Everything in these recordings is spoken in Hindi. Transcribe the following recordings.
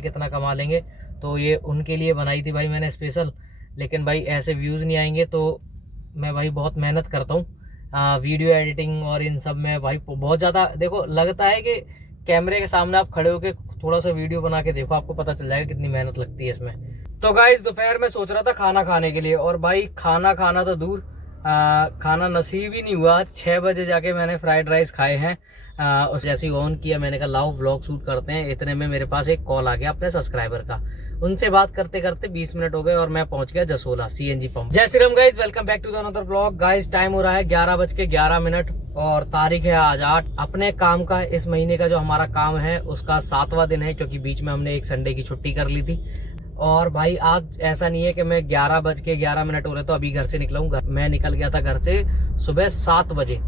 कितना कमा लेंगे, तो ये उनके लिए बनाई थी भाई मैंने स्पेशल। लेकिन भाई ऐसे व्यूज़ नहीं आएंगे, तो मैं भाई बहुत मेहनत करता हूँ वीडियो एडिटिंग और इन सब में भाई बहुत ज़्यादा। देखो लगता है कि कैमरे के सामने आप खड़े होकर थोड़ा सा वीडियो बना के देखो, आपको पता चल जाएगा कितनी मेहनत लगती है इसमें। तो गाइस दोपहर में सोच रहा था खाना खाने के लिए, और भाई खाना खाना तो दूर, खाना नसीब ही नहीं हुआ। 6 बजे जाके मैंने फ्राइड राइस खाए हैं। उस जैसे ही ऑन किया मैंने कहा लाओ व्लॉग शूट करते हैं। इतने में मेरे पास एक कॉल आ गया अपने सब्सक्राइबर का। उनसे बात करते करते 20 मिनट हो गए और मैं पहुंच गया जसोला सीएनजी पंप। जय Shri Ram guys, welcome back to the another vlog. Guys time हो रहा है 11:11 और तारीख है आज 8। अपने काम का इस महीने का जो हमारा काम है उसका 7वां दिन है, क्योंकि बीच में हमने एक संडे की छुट्टी कर ली थी। और भाई आज ऐसा नहीं है कि मैं 11:11 हो रहे तो अभी घर से निकला हूँ। मैं निकल गया था घर से सुबह 7 बजे।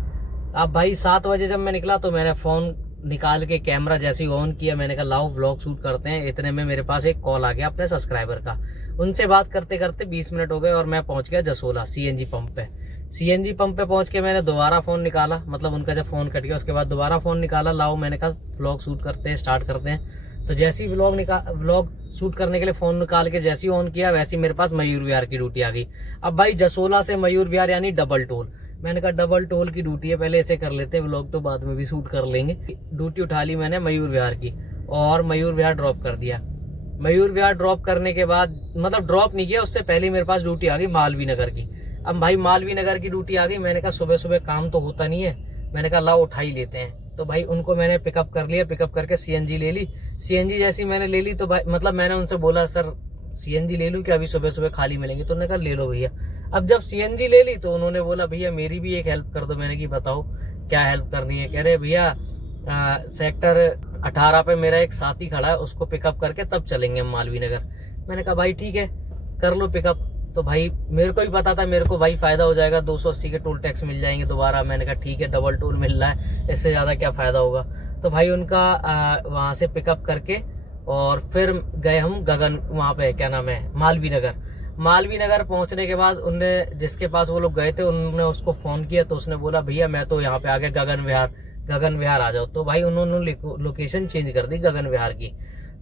अब भाई 7 बजे जब मैं निकला तो मैंने फोन निकाल के कैमरा जैसे ही ऑन किया, मैंने कहा लाओ व्लॉग शूट करते हैं। इतने में मेरे पास एक कॉल आ गया अपने सब्सक्राइबर का। उनसे बात करते करते 20 मिनट हो गए और मैं पहुंच गया जसोला सीएनजी पंप पे। सीएनजी पंप पे पहुंच के मैंने दोबारा फोन निकाला, मतलब उनका जब फोन कट गया उसके बाद दोबारा फोन निकाला। लाओ मैंने कहा व्लॉग शूट करते हैं, स्टार्ट करते हैं। तो जैसे ही व्लॉग शूट करने के लिए फोन निकाल के जैसे ही ऑन किया, वैसे ही मेरे पास मयूर विहार की ड्यूटी आ गई। अब भाई जसोला से मयूर विहार यानी डबल टोल। मैंने कहा डबल टोल की ड्यूटी है, पहले ऐसे कर लेते हैं, व्लॉग तो बाद में भी शूट कर लेंगे। ड्यूटी उठा ली मैंने मयूर विहार की और मयूर विहार ड्रॉप कर दिया। मयूर विहार ड्रॉप करने के बाद, मतलब ड्रॉप नहीं किया, उससे पहले मेरे पास ड्यूटी आ गई मालवीय नगर की। अब भाई मालवीय नगर की ड्यूटी आ गई। मैंने कहा सुबह सुबह काम तो होता नहीं है, मैंने कहा लाओ उठा ही लेते हैं। तो भाई उनको मैंने पिकअप कर लिया, पिकअप करके सीएनजी ले ली। सीएनजी जैसी मैंने ले ली तो भाई मतलब मैंने उनसे बोला सर सीएनजी ले लूं कि अभी सुबह सुबह खाली मिलेंगे, तो उन्होंने कहा ले लो भैया। अब जब सीएनजी ले ली तो उन्होंने बोला भैया मेरी भी एक हेल्प कर दो। मैंने की बताओ क्या हेल्प करनी है। कह रहे भैया सेक्टर 18 पे मेरा एक साथी खड़ा है, उसको पिकअप करके तब चलेंगे हम मालवीय नगर। मैंने कहा भाई ठीक है कर लो पिकअप। तो भाई मेरे को भी पता था मेरे को भाई फायदा हो जाएगा, 280 के टोल टैक्स मिल जाएंगे दोबारा। मैंने कहा ठीक है डबल टोल मिल रहा है, इससे ज्यादा क्या फायदा होगा। तो भाई उनका वहां से पिकअप करके और फिर गए हम गगन, वहां पे क्या नाम है मालवीय नगर। मालवीय नगर पहुंचने के बाद उनने जिसके पास वो लोग गए थे उन्होंने उसको फोन किया, तो उसने बोला भैया मैं तो यहाँ पे आ गया गगन विहार, गगन विहार आ जाओ। तो भाई उन्होंने लोकेशन चेंज कर दी गगन विहार की।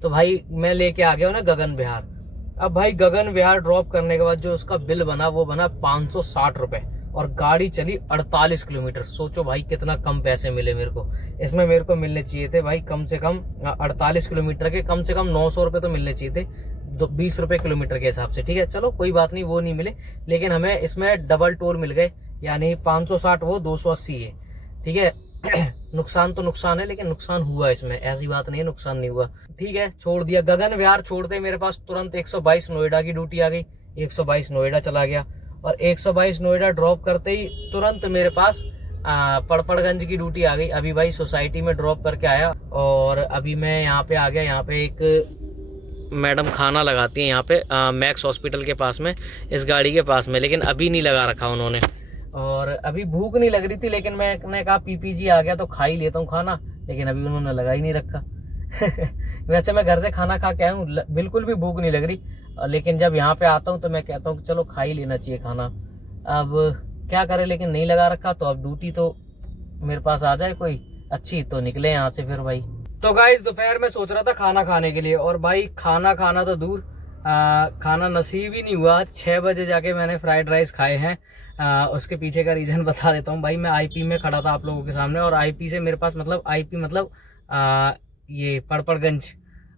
तो भाई मैं लेके आ गया हूँ ना गगन विहार। अब भाई गगन विहार ड्रॉप करने के बाद जो उसका बिल बना वो बना 560 रुपए, और गाड़ी चली 48 किलोमीटर। सोचो भाई कितना कम पैसे मिले मेरे को। इसमें मेरे को मिलने चाहिए थे भाई कम से कम 48 किलोमीटर के कम से कम 900 रुपए तो मिलने चाहिए थे, 20 रुपए किलोमीटर के हिसाब से। ठीक है चलो कोई बात नहीं, वो नहीं मिले, लेकिन हमें इसमें डबल टोल मिल गए, यानी 560 वो 280 है। ठीक है नुकसान तो नुकसान है, लेकिन नुकसान हुआ इसमें, ऐसी बात नहीं है नुकसान नहीं हुआ। ठीक है छोड़ दिया। गगन विहार छोड़ते मेरे पास तुरंत 122 नोएडा की ड्यूटी आ गई। 122 नोएडा चला गया, और 122 नोएडा ड्रॉप करते ही तुरंत मेरे पास पड़पड़गंज की ड्यूटी आ गई। अभी भाई सोसाइटी में ड्रॉप करके आया और अभी मैं यहाँ पे आ गया। यहाँ पे एक मैडम खाना लगाती है यहाँ पे मैक्स हॉस्पिटल के पास में, इस गाड़ी के पास में, लेकिन अभी नहीं लगा रखा उन्होंने। और अभी भूख नहीं लग रही थी, लेकिन मैंने कहा पीपीजी आ गया तो खा ही लेता हूँ खाना, लेकिन अभी उन्होंने लगा ही नहीं रखा वैसे मैं घर से खाना खा के आया हूँ, बिल्कुल भी भूख नहीं लग रही, लेकिन जब यहाँ पे आता हूँ तो मैं कहता हूँ चलो खा ही लेना चाहिए खाना। अब क्या करे, लेकिन नहीं लगा रखा, तो अब ड्यूटी तो मेरे पास आ जाए कोई अच्छी तो निकले यहाँ से फिर भाई। तो गाइस दोपहर में सोच रहा था खाना खाने के लिए, और भाई खाना खाना तो दूर, खाना नसीब ही नहीं हुआ। 6 बजे जाके मैंने फ्राइड राइस खाए हैं। उसके पीछे का रीजन बता देता हूँ भाई। मैं आईपी में खड़ा था आप लोगों के सामने, और आईपी से मेरे पास मतलब आईपी मतलब ये पड़पड़गंज,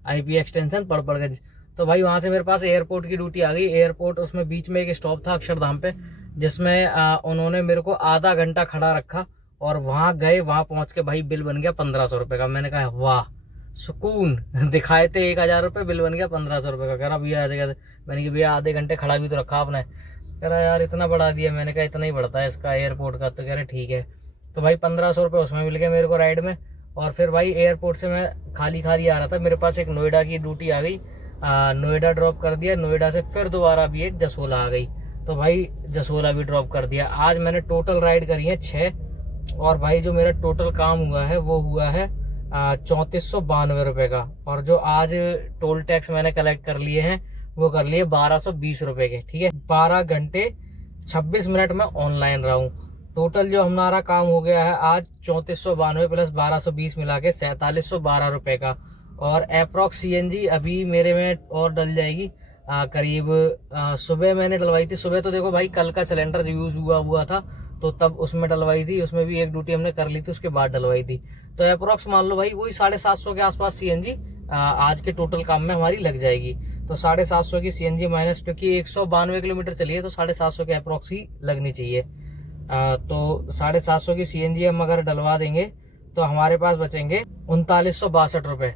आईपी एक्सटेंशन पड़पड़गंज। तो भाई वहां से मेरे पास एयरपोर्ट की ड्यूटी आ गई। एयरपोर्ट उसमें बीच में एक स्टॉप था अक्षरधाम पे, जिसमें उन्होंने मेरे को आधा घंटा खड़ा रखा, और वहां गए, वहां पहुंच के भाई बिल बन गया 1500 रुपए का। मैंने कहा वाह सुकून दिखाए थे 1000 रुपए, बिल बन गया 1500 रुपए का। कह रहा भैया ऐसे कैसे। मैंने कहा भैया आधे घंटे खड़ा भी तो रखा आपने। कह रहा यार इतना बढ़ा दिया। मैंने कहा इतना ही बढ़ता है इसका एयरपोर्ट का। तो कह रहे ठीक है। तो भाई 1500 रुपये उसमें मिल गए मेरे को राइड में। और फिर भाई एयरपोर्ट से मैं खाली खाली आ रहा था, मेरे पास एक नोएडा की ड्यूटी आ गई। नोएडा ड्रॉप कर दिया, नोएडा से फिर दोबारा भी एक जसोला आ गई, तो भाई जसोला भी ड्रॉप कर दिया। आज मैंने टोटल राइड करी है 6, और भाई जो मेरा टोटल काम हुआ है वो हुआ है 3492 रुपये का। और जो आज टोल टैक्स मैंने कलेक्ट कर लिए हैं वो कर लिए 1220 रुपए के। ठीक है 12 घंटे 26 मिनट में ऑनलाइन रहा हूँ। टोटल जो हमारा काम हो गया है आज 3492 प्लस 1220 मिला के 4712 रुपए का। और अप्रॉक्स सीएनजी अभी मेरे में और डल जाएगी करीब सुबह मैंने डलवाई थी। सुबह तो देखो भाई कल का सिलेंडर यूज हुआ था तो तब उसमें डलवाई थी, उसमें भी एक ड्यूटी हमने कर ली थी, उसके बाद डलवाई थी। तो अप्रॉक्स मान लो भाई वही 750 के आसपास सीएनजी आज के टोटल काम में हमारी लग जाएगी। तो 750 की सीएनजी माइनस, क्योंकि 192 किलोमीटर चलिए तो 750 के अप्रॉक्स ही लगनी चाहिए। तो 750 की सीएनजी हम अगर डलवा देंगे तो हमारे पास बचेंगे 3962 रुपए।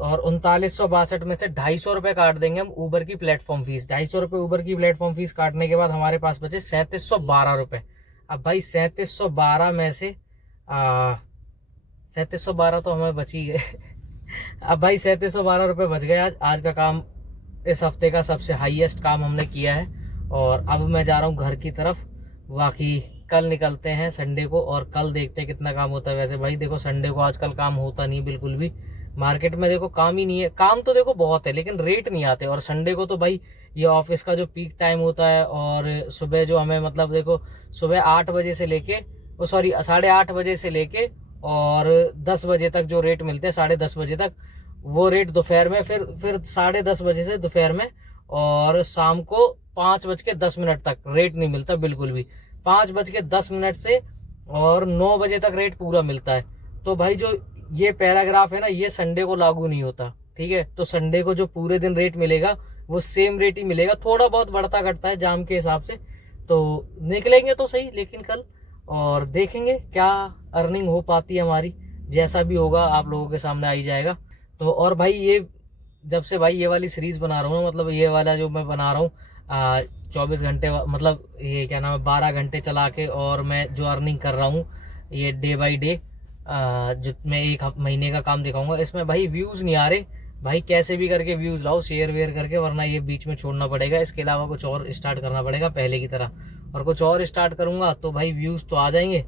और 3962 में से 250 रुपए काट देंगे हम ऊबर की प्लेटफॉर्म फीस। 250 रुपए ऊबर की प्लेटफॉर्म फीस काटने के बाद हमारे पास बचे 3712 रुपए। अब भाई 3712 में से 3712 तो हमें बच ही गए। अब भाई 3712 रुपए बच गए। आज का काम इस हफ्ते का सबसे हाईएस्ट काम हमने किया है। और अब मैं जा रहा हूँ घर की तरफ। बाकी कल निकलते हैं संडे को, और कल देखते हैं कितना काम होता है। वैसे भाई देखो संडे को आजकल काम होता नहीं बिल्कुल भी, मार्केट में देखो काम ही नहीं है। काम तो देखो बहुत है लेकिन रेट नहीं आते। और संडे को तो भाई ये ऑफिस का जो पीक टाइम होता है, और सुबह जो हमें मतलब देखो सुबह 8 बजे से लेके 8:30 बजे से लेके और 10 बजे तक जो रेट मिलते हैं, 10:30 बजे तक वो रेट दोपहर में, फिर 10:30 बजे से दोपहर में, और शाम को 5:10 तक रेट नहीं मिलता बिल्कुल भी। 5:10 से और 9 बजे तक रेट पूरा मिलता है। तो भाई जो ये पैराग्राफ है ना, ये संडे को लागू नहीं होता, ठीक है। तो संडे को जो पूरे दिन रेट मिलेगा वो सेम रेट ही मिलेगा, थोड़ा बहुत बढ़ता घटता है जाम के हिसाब से। तो निकलेंगे तो सही लेकिन कल, और देखेंगे क्या अर्निंग हो पाती है हमारी। जैसा भी होगा आप लोगों के सामने आ ही जाएगा। तो और भाई ये जब से भाई ये वाली सीरीज बना रहा हूँ, मतलब ये वाला जो मैं बना रहा हूँ 24 घंटे, मतलब ये क्या नाम है 12 घंटे चला के, और मैं जो अर्निंग कर रहा हूँ ये डे बाई डे, जो मैं 1 महीने का काम दिखाऊंगा। इसमें भाई व्यूज नहीं आ रहे भाई, कैसे भी करके व्यूज लाओ शेयर वेयर करके, वरना ये बीच में छोड़ना पड़ेगा। इसके अलावा कुछ और स्टार्ट करना पड़ेगा पहले की तरह, और कुछ और स्टार्ट करूंगा तो भाई व्यूज तो आ जाएंगे,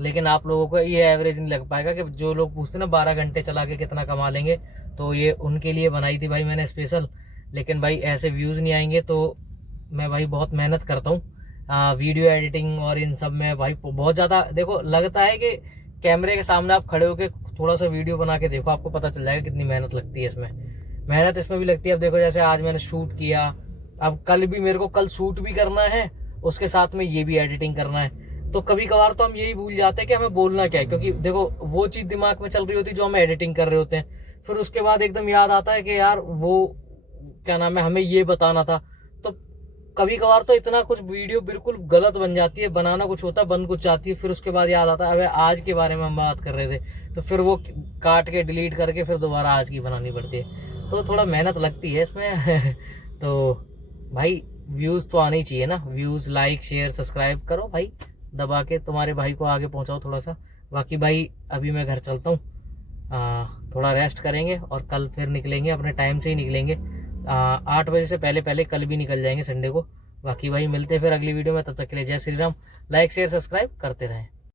लेकिन आप लोगों को ये एवरेज नहीं लग पाएगा। कि जो लोग पूछते ना 12 घंटे चला के कितना कमा लेंगे, तो ये उनके लिए बनाई थी भाई मैंने स्पेशल। लेकिन भाई ऐसे व्यूज नहीं आएंगे। तो मैं भाई बहुत मेहनत करता हूँ वीडियो एडिटिंग और इन सब में भाई बहुत ज़्यादा। देखो लगता है कि कैमरे के सामने आप खड़े होकर थोड़ा सा वीडियो बना के देखो, आपको पता चल जाएगा कितनी मेहनत लगती है इसमें। मेहनत इसमें भी लगती है। अब देखो जैसे आज मैंने शूट किया, अब कल भी मेरे को कल शूट भी करना है, उसके साथ में ये भी एडिटिंग करना है। तो कभी कभार तो हम यही भूल जाते हैं कि हमें बोलना क्या है, क्योंकि देखो वो चीज़ दिमाग में चल रही होती है जो हम एडिटिंग कर रहे होते हैं। फिर उसके बाद एकदम याद आता है कि यार वो क्या नाम है हमें ये बताना था। तो कभी कभार तो इतना कुछ वीडियो बिल्कुल गलत बन जाती है, बनाना कुछ होता बन कुछ जाती है। फिर उसके बाद याद आता है अबे आज के बारे में हम बात कर रहे थे, तो फिर वो काट के डिलीट करके फिर दोबारा आज की बनानी पड़ती है। तो थोड़ा मेहनत लगती है इसमें। तो भाई व्यूज़ तो आने ही चाहिए ना। व्यूज़, लाइक, शेयर, सब्सक्राइब करो भाई दबा के, तुम्हारे भाई को आगे पहुंचाओ थोड़ा सा। बाकी भाई अभी मैं घर चलता हूँ, थोड़ा रेस्ट करेंगे और कल फिर निकलेंगे, अपने टाइम से ही निकलेंगे। 8 बजे से पहले पहले कल भी निकल जाएंगे संडे को। बाकी भाई मिलते हैं फिर अगली वीडियो में, तब तक के लिए जय Shri Ram. Like share subscribe करते रहें।